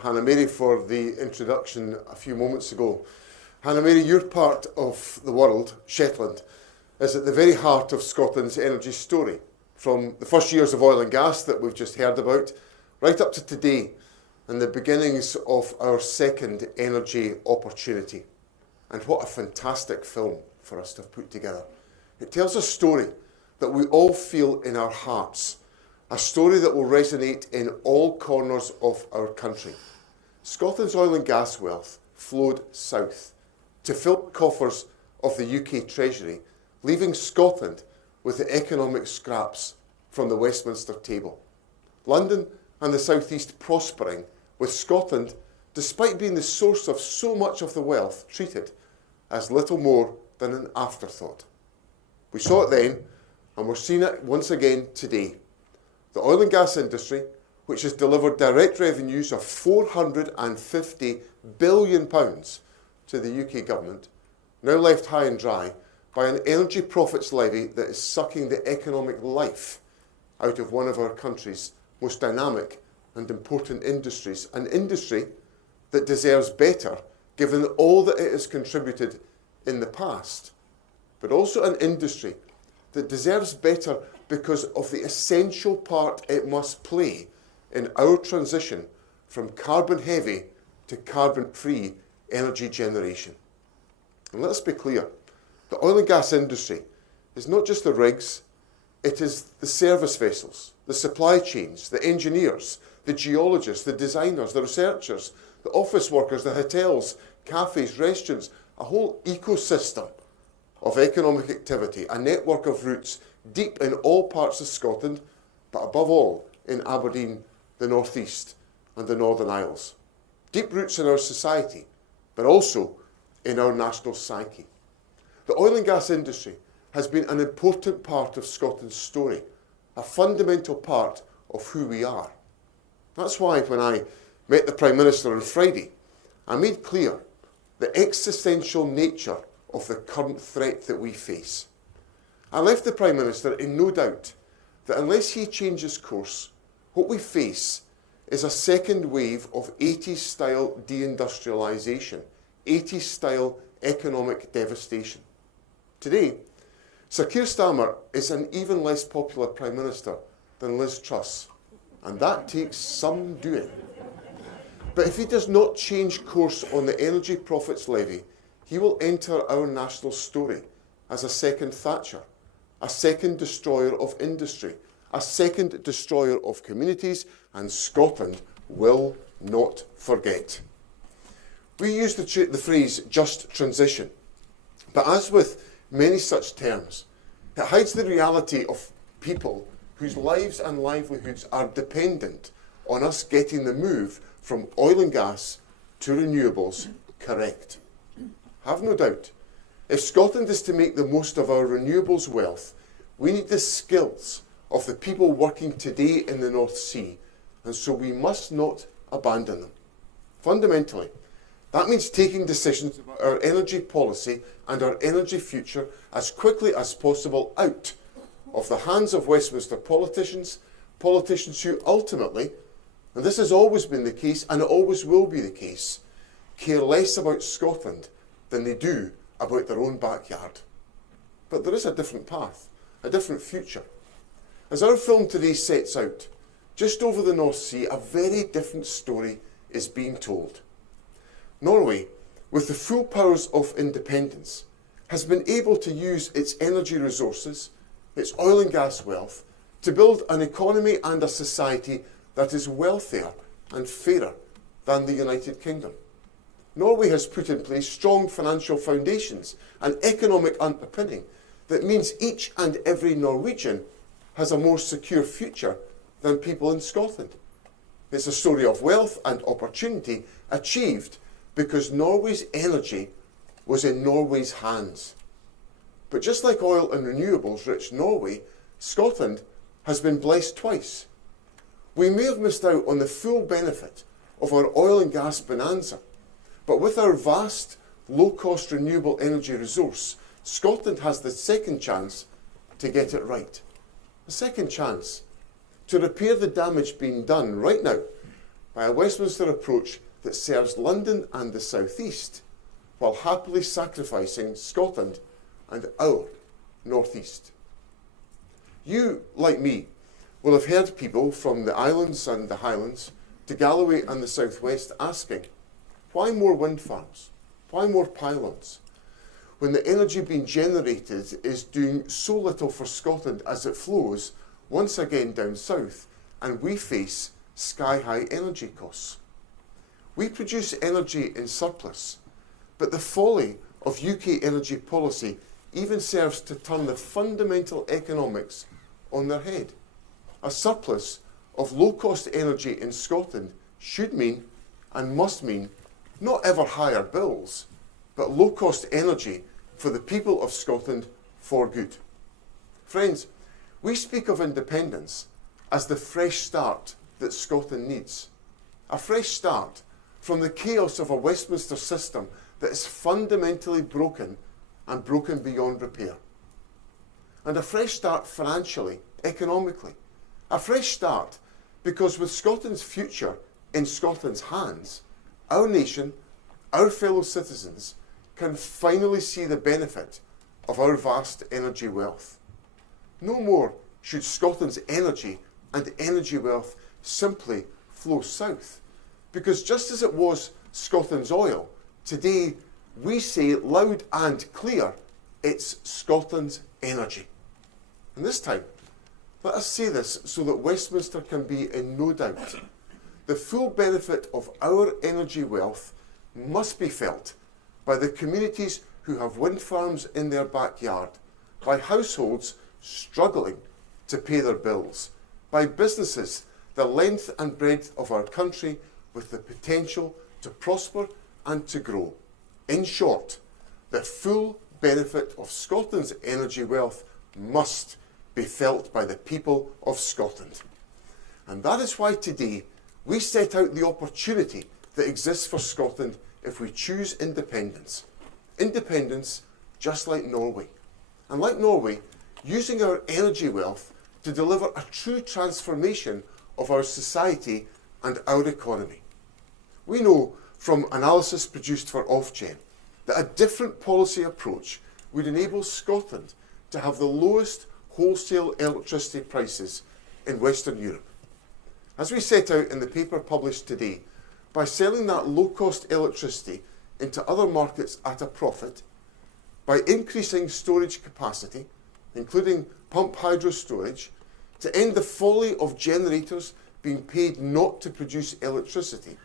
Hannah Mary for the introduction a few moments ago. Hannah Mary, your part of the world, Shetland, is at the very heart of Scotland's energy story, from the first years of oil and gas that we've just heard about, right up to today, and the beginnings of our second energy opportunity. And what a fantastic film for us to have put together. It tells a story that we all feel in our hearts, a story that will resonate in all corners of our country. Scotland's oil and gas wealth flowed south to fill the coffers of the UK Treasury, leaving Scotland with the economic scraps from the Westminster table. London and the South East prospering, with Scotland, despite being the source of so much of the wealth, treated as little more than an afterthought. We saw it then, and we're seeing it once again today. The oil and gas industry, which has delivered direct revenues of £450 billion to the UK government, now left high and dry by an energy profits levy that is sucking the economic life out of one of our country's most dynamic and important industries, an industry that deserves better given all that it has contributed in the past, but also an industry that deserves better because of the essential part it must play in our transition from carbon-heavy to carbon-free energy generation. And let's be clear, the oil and gas industry is not just the rigs, it is the service vessels, the supply chains, the engineers, the geologists, the designers, the researchers, the office workers, the hotels, cafes, restaurants, a whole ecosystem of economic activity, a network of routes deep in all parts of Scotland, but above all in Aberdeen, the North East and the Northern Isles. Deep roots in our society, but also in our national psyche. The oil and gas industry has been an important part of Scotland's story, a fundamental part of who we are. That's why when I met the Prime Minister on Friday, I made clear the existential nature of the current threat that we face. I left the Prime Minister in no doubt that unless he changes course, what we face is a second wave of 80s-style deindustrialisation, 80s-style economic devastation. Today, Sir Keir Starmer is an even less popular Prime Minister than Liz Truss, and that takes some doing. But if he does not change course on the energy profits levy, he will enter our national story as a second Thatcher, a second destroyer of industry, a second destroyer of communities, and Scotland will not forget. We use the phrase just transition, but as with many such terms, it hides the reality of people whose lives and livelihoods are dependent on us getting the move from oil and gas to renewables correct. Have no doubt, if Scotland is to make the most of our renewables wealth, we need the skills of the people working today in the North Sea, and so we must not abandon them. Fundamentally, that means taking decisions about our energy policy and our energy future as quickly as possible out of the hands of Westminster politicians who ultimately, and this has always been the case and it always will be the case, care less about Scotland than they do about their own backyard. But there is a different path, a different future. As our film today sets out, just over the North Sea, a very different story is being told. Norway, with the full powers of independence, has been able to use its energy resources, its oil and gas wealth, to build an economy and a society that is wealthier and fairer than the United Kingdom. Norway has put in place strong financial foundations and economic underpinning that means each and every Norwegian has a more secure future than people in Scotland. It's a story of wealth and opportunity achieved because Norway's energy was in Norway's hands. But just like oil and renewables-rich Norway, Scotland has been blessed twice. We may have missed out on the full benefit of our oil and gas bonanza, but with our vast, low-cost renewable energy resource, Scotland has the second chance to get it right. The second chance to repair the damage being done right now by a Westminster approach that serves London and the South East, while happily sacrificing Scotland and our North East. You, like me, will have heard people from the islands and the Highlands to Galloway and the South West asking, why more wind farms? Why more pylons? When the energy being generated is doing so little for Scotland as it flows once again down south, and we face sky-high energy costs. We produce energy in surplus, but the folly of UK energy policy even serves to turn the fundamental economics on their head. A surplus of low-cost energy in Scotland should mean, and must mean, not ever higher bills, but low-cost energy for the people of Scotland for good. Friends, we speak of independence as the fresh start that Scotland needs. A fresh start from the chaos of a Westminster system that is fundamentally broken and broken beyond repair. And a fresh start financially, economically. A fresh start because with Scotland's future in Scotland's hands, our nation, our fellow citizens, can finally see the benefit of our vast energy wealth. No more should Scotland's energy and energy wealth simply flow south, because just as it was Scotland's oil, today we say loud and clear, it's Scotland's energy. And this time, let us say this so that Westminster can be in no doubt. The full benefit of our energy wealth must be felt by the communities who have wind farms in their backyard, by households struggling to pay their bills, by businesses the length and breadth of our country with the potential to prosper and to grow. In short, the full benefit of Scotland's energy wealth must be felt by the people of Scotland. And that is why today we set out the opportunity that exists for Scotland if we choose independence. Independence just like Norway. And like Norway, using our energy wealth to deliver a true transformation of our society and our economy. We know from analysis produced for Ofgem that a different policy approach would enable Scotland to have the lowest wholesale electricity prices in Western Europe. As we set out in the paper published today, by selling that low-cost electricity into other markets at a profit, by increasing storage capacity, including pump hydro storage, to end the folly of generators being paid not to produce electricity,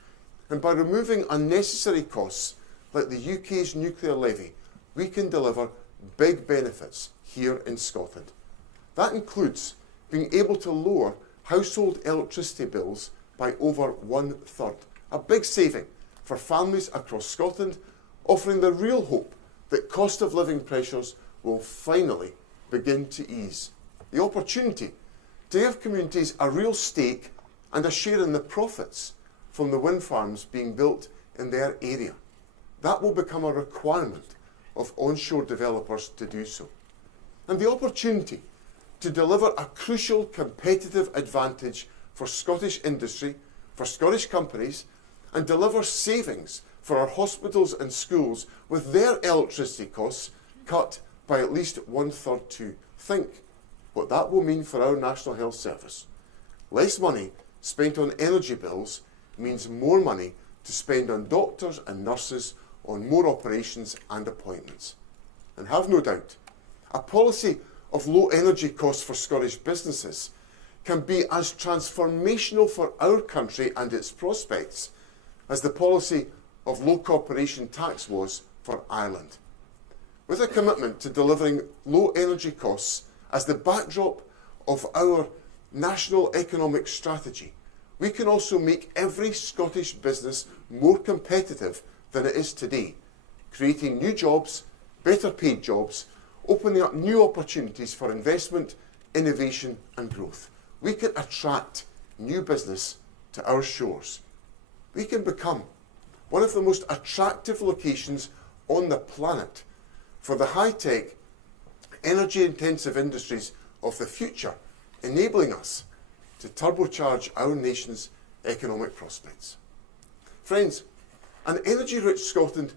and by removing unnecessary costs like the UK's nuclear levy, we can deliver big benefits here in Scotland. That includes being able to lower household electricity bills by over 1/3. A big saving for families across Scotland, offering the real hope that cost of living pressures will finally begin to ease. The opportunity to give communities a real stake and a share in the profits from the wind farms being built in their area. That will become a requirement of onshore developers to do so. And the opportunity to deliver a crucial competitive advantage for Scottish industry, for Scottish companies, and deliver savings for our hospitals and schools with their electricity costs cut by at least 1/3 too. Think what that will mean for our National Health Service. Less money spent on energy bills means more money to spend on doctors and nurses, on more operations and appointments. And have no doubt, a policy of low energy costs for Scottish businesses can be as transformational for our country and its prospects as the policy of low corporation tax was for Ireland. With a commitment to delivering low energy costs as the backdrop of our national economic strategy, we can also make every Scottish business more competitive than it is today, creating new jobs, better paid jobs, opening up new opportunities for investment, innovation and growth. We can attract new business to our shores. We can become one of the most attractive locations on the planet for the high-tech, energy-intensive industries of the future, enabling us to turbocharge our nation's economic prospects. Friends, an energy-rich Scotland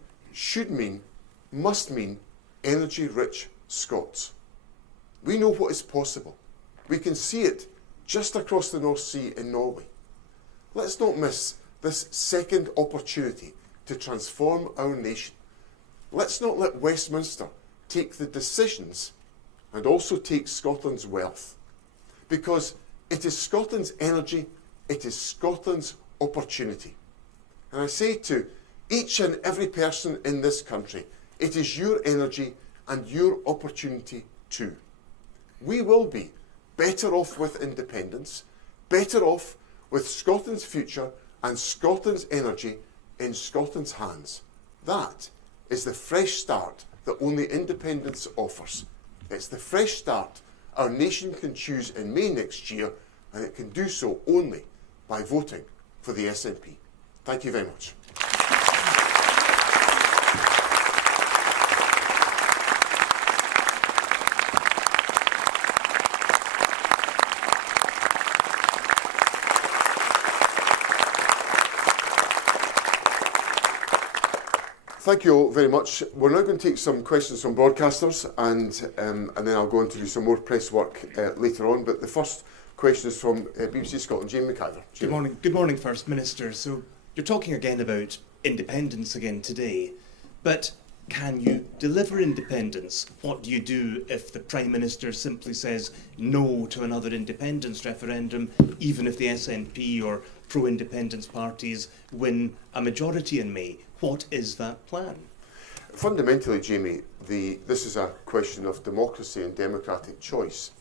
must mean energy-rich Scots. We know what is possible. We can see it just across the North Sea in Norway. Let's not miss this second opportunity to transform our nation. Let's not let Westminster take the decisions and also take Scotland's wealth, because it is Scotland's energy, it is Scotland's opportunity. And I say to each and every person in this country, it is your energy and your opportunity too. We will be better off with independence, better off with Scotland's future and Scotland's energy in Scotland's hands. That is the fresh start that only independence offers. It's the fresh start our nation can choose in May next year, and it can do so only by voting for the SNP. Thank you very much. Thank you all very much. We're now going to take some questions from broadcasters, and then I'll go on to do some more press work later on. But the first question is from BBC Scotland, Jamie McIver. Good morning. Good morning, First Minister. So you're talking again about independence again today, but can you deliver independence? What do you do if the Prime Minister simply says no to another independence referendum, even if the SNP or pro-independence parties win a majority in May? What is that plan? Fundamentally, Jamie, this is a question of democracy and democratic choice.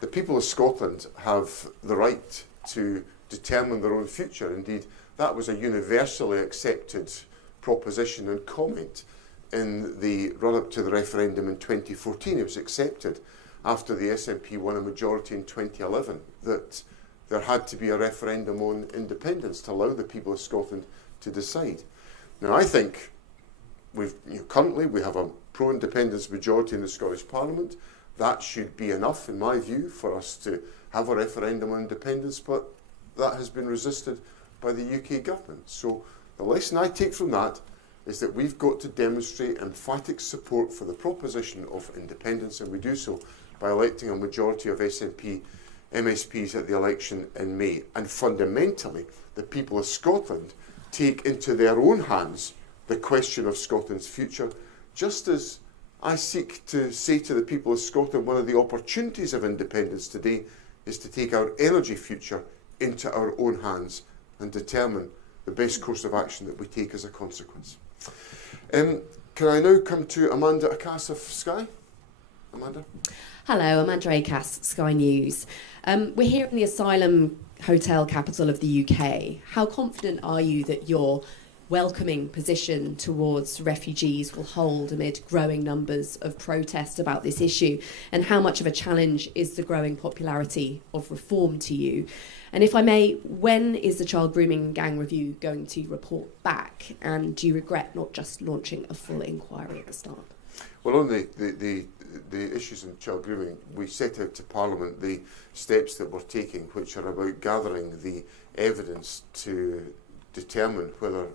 The people of Scotland have the right to determine their own future. Indeed, that was a universally accepted proposition and comment in the run-up to the referendum in 2014. It was accepted after the SNP won a majority in 2011 that there had to be a referendum on independence to allow the people of Scotland to decide. Now, I think currently we have a pro-independence majority in the Scottish Parliament. That should be enough, in my view, for us to have a referendum on independence, but that has been resisted by the UK government. So the lesson I take from that is that we've got to demonstrate emphatic support for the proposition of independence, and we do so by electing a majority of SNP MSPs at the election in May. And fundamentally, the people of Scotland take into their own hands the question of Scotland's future, just as I seek to say to the people of Scotland, one of the opportunities of independence today is to take our energy future into our own hands and determine the best course of action that we take as a consequence. Can I now come to Amanda Acass of Sky? Amanda? Hello, Amanda Acass, Sky News. We're here in the asylum hotel capital of the UK. How confident are you that your welcoming position towards refugees will hold amid growing numbers of protest about this issue? And how much of a challenge is the growing popularity of reform to you? And if I may, when is the child grooming gang review going to report back? And do you regret not just launching a full inquiry at the start? Well, on the issues in child grooming, we set out to Parliament the steps that we're taking, which are about gathering the evidence to determine whether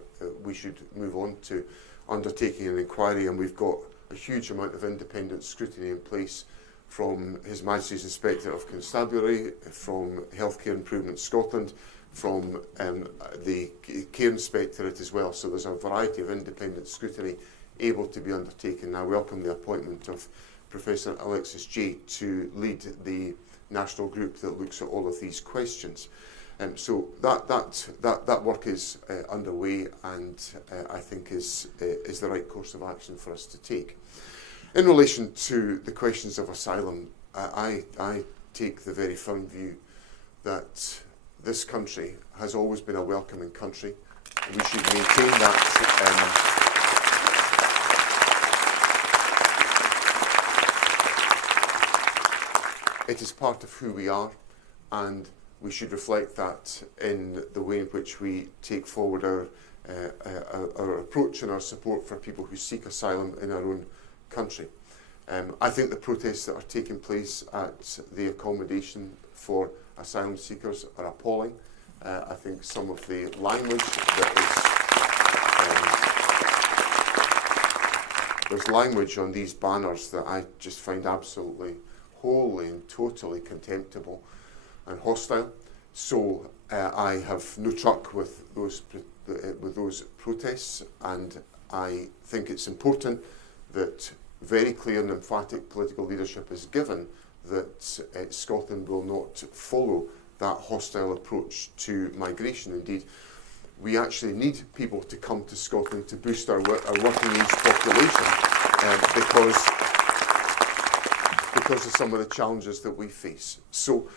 we should move on to undertaking an inquiry, and we've got a huge amount of independent scrutiny in place from His Majesty's Inspector of Constabulary, from Healthcare Improvement Scotland, from the Care Inspectorate as well. So there's a variety of independent scrutiny able to be undertaken. I welcome the appointment of Professor Alexis Jay to lead the national group that looks at all of these questions. So that work is underway, and I think is the right course of action for us to take. In relation to the questions of asylum, I take the very firm view that this country has always been a welcoming country. We should maintain that. It is part of who we are, and we should reflect that in the way in which we take forward our approach and our support for people who seek asylum in our own country. I think the protests that are taking place at the accommodation for asylum seekers are appalling. I think some of the language that is there's language on these banners that I just find absolutely wholly and totally contemptible and hostile. So I have no truck with those protests, and I think it's important that very clear and emphatic political leadership is given that Scotland will not follow that hostile approach to migration. Indeed, we actually need people to come to Scotland to boost our working age population because of some of the challenges that we face. So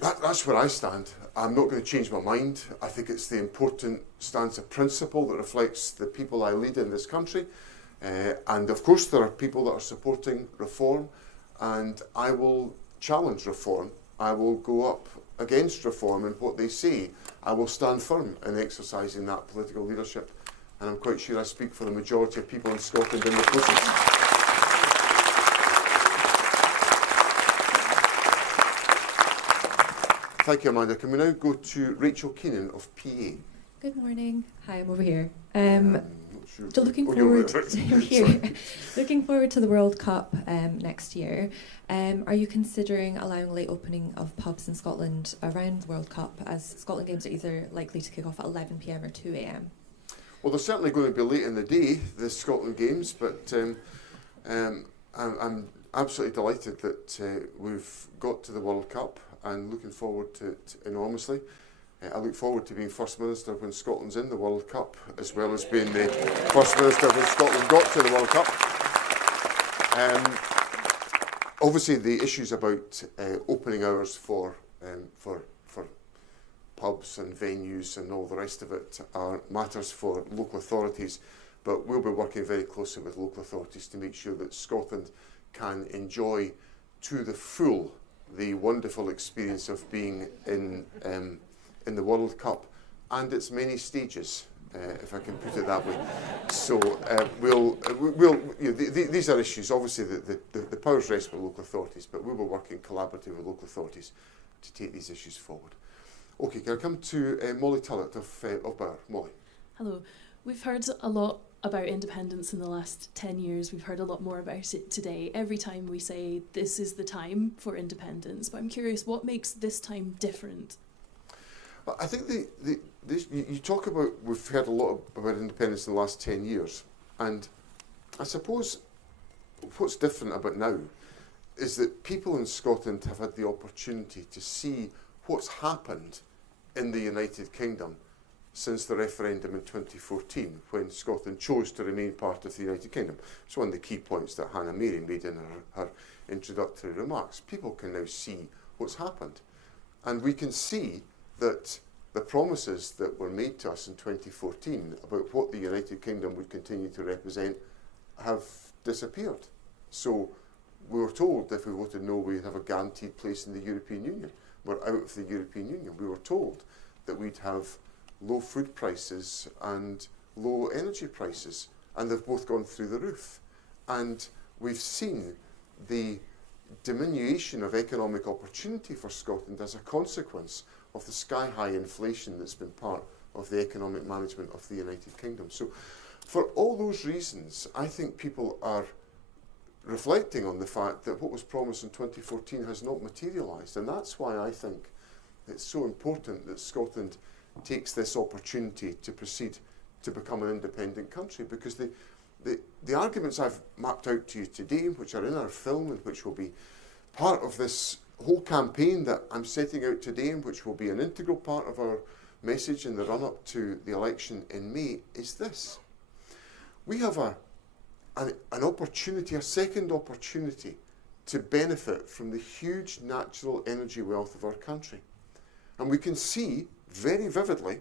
that's where I stand. I'm not going to change my mind. I think it's the important stance of principle that reflects the people I lead in this country. And of course there are people that are supporting reform, and I will challenge reform. I will go up against reform and what they say. I will stand firm in exercising that political leadership, and I'm quite sure I speak for the majority of people in Scotland in the process. Thank you, Amanda. Can we now go to Rachel Keenan of PA? Good morning. Hi, I'm over here. Sure. So looking forward, looking forward to the World Cup next year. Are you considering allowing late opening of pubs in Scotland around the World Cup, as Scotland games are either likely to kick off at 11 p.m. or 2 a.m? Well, they're certainly going to be late in the day, the Scotland games, but I'm absolutely delighted that we've got to the World Cup and looking forward to it enormously. I look forward to being First Minister when Scotland's in the World Cup, as well as being the First Minister when Scotland got to the World Cup. Obviously, the issues about opening hours for pubs and venues and all the rest of it are matters for local authorities, but we'll be working very closely with local authorities to make sure that Scotland can enjoy to the full the wonderful experience of being in the World Cup and its many stages, if I can put it that way. So these are issues. Obviously, the powers rest with local authorities, but we will work in collaborative with local authorities to take these issues forward. Okay, can I come to Molly Tullett of Bauer? Molly. Hello. We've heard a lot about independence in the last 10 years. We've heard a lot more about it today. Every time we say this is the time for independence, but I'm curious, what makes this time different? Well, I think you talk about, we've heard a lot about independence in the last 10 years, and I suppose what's different about now is that people in Scotland have had the opportunity to see what's happened in the United Kingdom since the referendum in 2014, when Scotland chose to remain part of the United Kingdom. It's one of the key points that Hannah Mary made in her introductory remarks. People can now see what's happened. And we can see that the promises that were made to us in 2014 about what the United Kingdom would continue to represent have disappeared. So we were told if we voted no, we'd have a guaranteed place in the European Union. We're out of the European Union. We were told that we'd have low food prices and low energy prices, and they've both gone through the roof. And we've seen the diminution of economic opportunity for Scotland as a consequence of the sky-high inflation that's been part of the economic management of the United Kingdom. So for all those reasons, I think people are reflecting on the fact that what was promised in 2014 has not materialised, and that's why I think it's so important that Scotland takes this opportunity to proceed to become an independent country, because the arguments I've mapped out to you today, which are in our film and which will be part of this whole campaign that I'm setting out today, and which will be an integral part of our message in the run-up to the election in May, is this. We have an opportunity, a second opportunity, to benefit from the huge natural energy wealth of our country. And we can see very vividly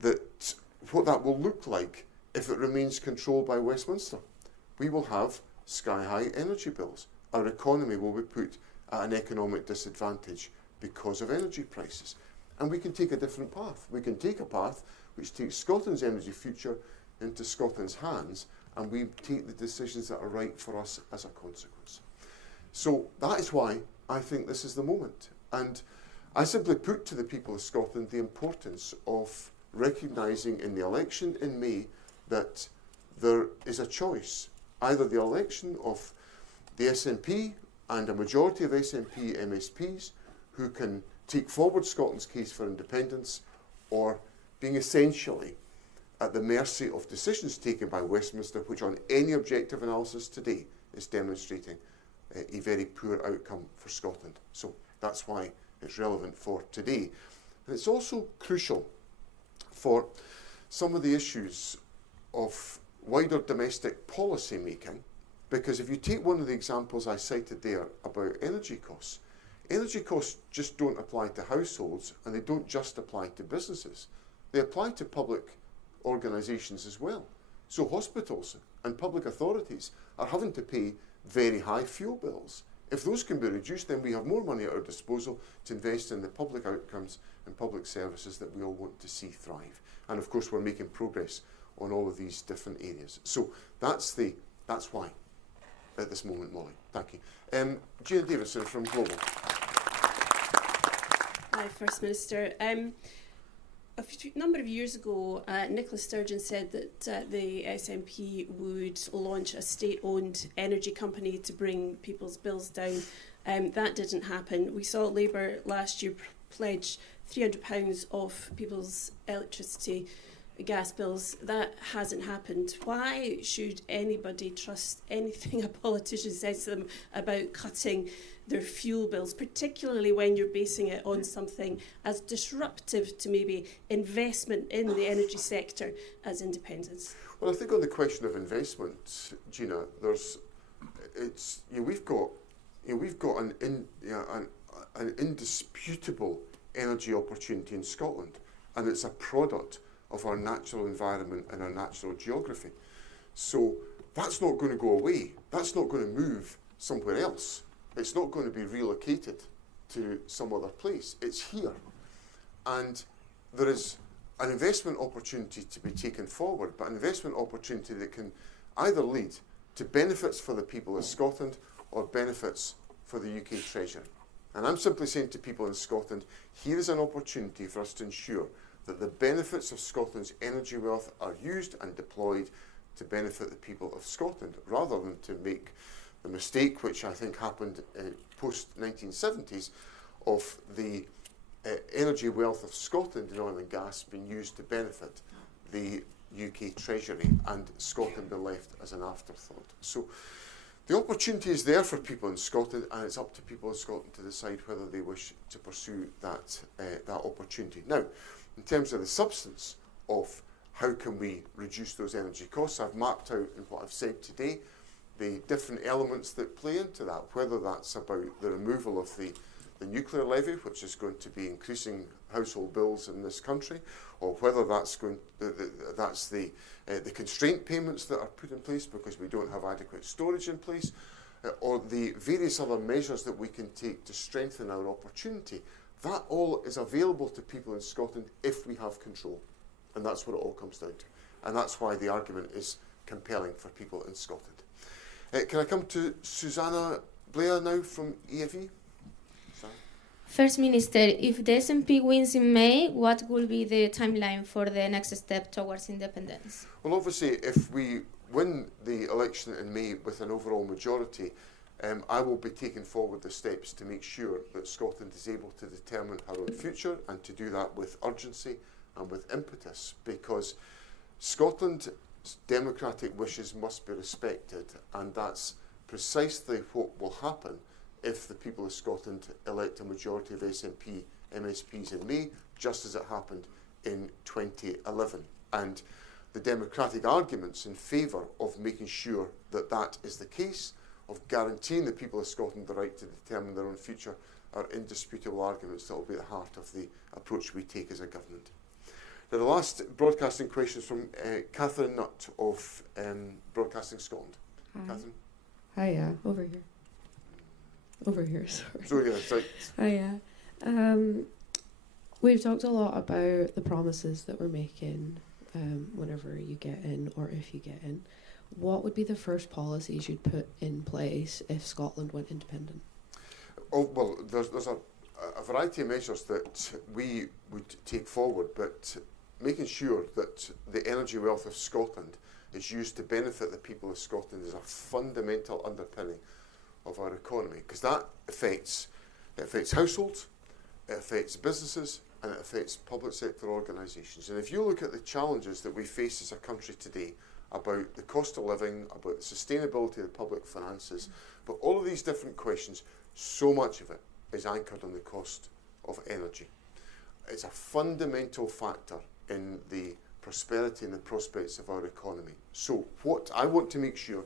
that what that will look like if it remains controlled by Westminster. We will have sky-high energy bills. Our economy will be put at an economic disadvantage because of energy prices. And we can take a different path. We can take a path which takes Scotland's energy future into Scotland's hands, and we take the decisions that are right for us as a consequence. So that is why I think this is the moment. And I simply put to the people of Scotland the importance of recognising in the election in May that there is a choice, either the election of the SNP and a majority of SNP MSPs who can take forward Scotland's case for independence, or being essentially at the mercy of decisions taken by Westminster, which on any objective analysis today is demonstrating a very poor outcome for Scotland. So that's why it's relevant for today. And it's also crucial for some of the issues of wider domestic policy making, because if you take one of the examples I cited there about energy costs just don't apply to households, and they don't just apply to businesses. They apply to public organisations as well. So hospitals and public authorities are having to pay very high fuel bills. If those can be reduced, then we have more money at our disposal to invest in the public outcomes and public services that we all want to see thrive. And of course, we're making progress on all of these different areas. So that's why at this moment, Molly. Thank you. Gina Davidson from Global. Hi, First Minister. A number of years ago, Nicola Sturgeon said that the SNP would launch a state-owned energy company to bring people's bills down. That didn't happen. We saw Labour last year pledge £300 off people's electricity, gas bills. That hasn't happened. Why should anybody trust anything a politician says to them about cutting their fuel bills, particularly when you're basing it on something as disruptive to maybe investment in the energy sector as independence? Well, I think on the question of investment, Gina, we've got an indisputable energy opportunity in Scotland, and it's a product of our natural environment and our natural geography. So that's not going to go away. That's not going to move somewhere else. It's not going to be relocated to some other place. It's here. And there is an investment opportunity to be taken forward, but an investment opportunity that can either lead to benefits for the people of Scotland or benefits for the UK Treasury. And I'm simply saying to people in Scotland, here is an opportunity for us to ensure that the benefits of Scotland's energy wealth are used and deployed to benefit the people of Scotland, rather than to make the mistake, which I think happened post-1970s, of the energy wealth of Scotland in oil and gas being used to benefit the UK Treasury and Scotland being left as an afterthought. So the opportunity is there for people in Scotland, and it's up to people in Scotland to decide whether they wish to pursue that opportunity. Now, in terms of the substance of how can we reduce those energy costs, I've mapped out in what I've said today the different elements that play into that, whether that's about the removal of the nuclear levy, which is going to be increasing household bills in this country, or whether that's the constraint payments that are put in place because we don't have adequate storage in place, or the various other measures that we can take to strengthen our opportunity. That all is available to people in Scotland if we have control. And that's what it all comes down to. And that's why the argument is compelling for people in Scotland. Can I come to Susanna Blair now from EFE? First Minister, if the SNP wins in May, what will be the timeline for the next step towards independence? Well, obviously, if we win the election in May with an overall majority, I will be taking forward the steps to make sure that Scotland is able to determine her own future, and to do that with urgency and with impetus, because Scotland's democratic wishes must be respected, and that's precisely what will happen if the people of Scotland elect a majority of SNP MSPs in May, just as it happened in 2011. And the democratic arguments in favour of making sure that that is the case, of guaranteeing the people of Scotland the right to determine their own future, are indisputable arguments that will be at the heart of the approach we take as a government. Now, the last broadcasting question is from Catherine Nutt of Broadcasting Scotland. Hi. Catherine? Hiya, over here. Over here, sorry. So, yeah, it's like... Hiya. We've talked a lot about the promises that we're making whenever you get in, or if you get in. What would be the first policies you'd put in place if Scotland went independent? Oh, well, there's a variety of measures that we would take forward, but making sure that the energy wealth of Scotland is used to benefit the people of Scotland is a fundamental underpinning of our economy, because that affects households, it affects businesses, and it affects public sector organisations. And if you look at the challenges that we face as a country today about the cost of living, about the sustainability of the public finances, but all of these different questions, so much of it is anchored on the cost of energy. It's a fundamental factor in the prosperity and the prospects of our economy. So what I want to make sure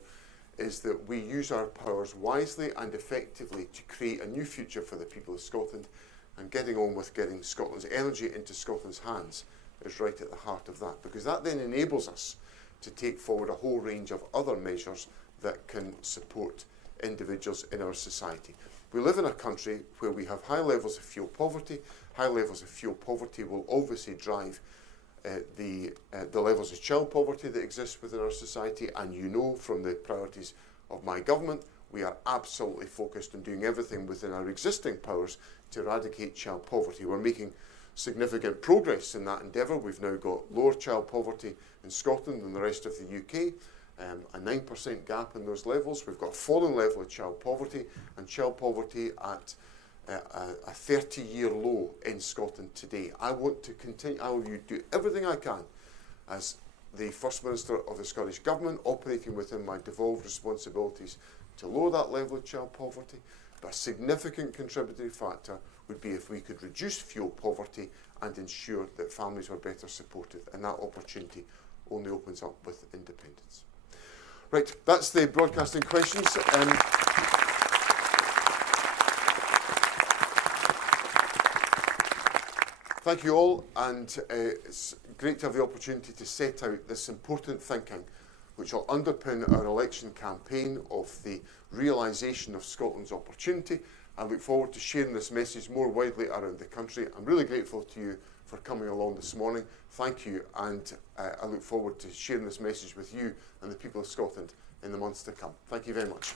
is that we use our powers wisely and effectively to create a new future for the people of Scotland, and getting on with getting Scotland's energy into Scotland's hands is right at the heart of that, because that then enables us to take forward a whole range of other measures that can support individuals in our society. We live in a country where we have high levels of fuel poverty. High levels of fuel poverty will obviously drive the levels of child poverty that exist within our society, and you know from the priorities of my government, we are absolutely focused on doing everything within our existing powers to eradicate child poverty. We're making significant progress in that endeavour. We've now got lower child poverty in Scotland than the rest of the UK, a 9% gap in those levels. We've got a falling level of child poverty, and child poverty at a 30-year low in Scotland today. I want to continue, I will do everything I can as the First Minister of the Scottish Government, operating within my devolved responsibilities to lower that level of child poverty. But a significant contributory factor would be if we could reduce fuel poverty and ensure that families were better supported, and that opportunity only opens up with independence. Right, that's the broadcasting questions. Thank you all, and it's great to have the opportunity to set out this important thinking which will underpin our election campaign of the realisation of Scotland's opportunity. I look forward to sharing this message more widely around the country. I'm really grateful to you for coming along this morning. Thank you, and I look forward to sharing this message with you and the people of Scotland in the months to come. Thank you very much.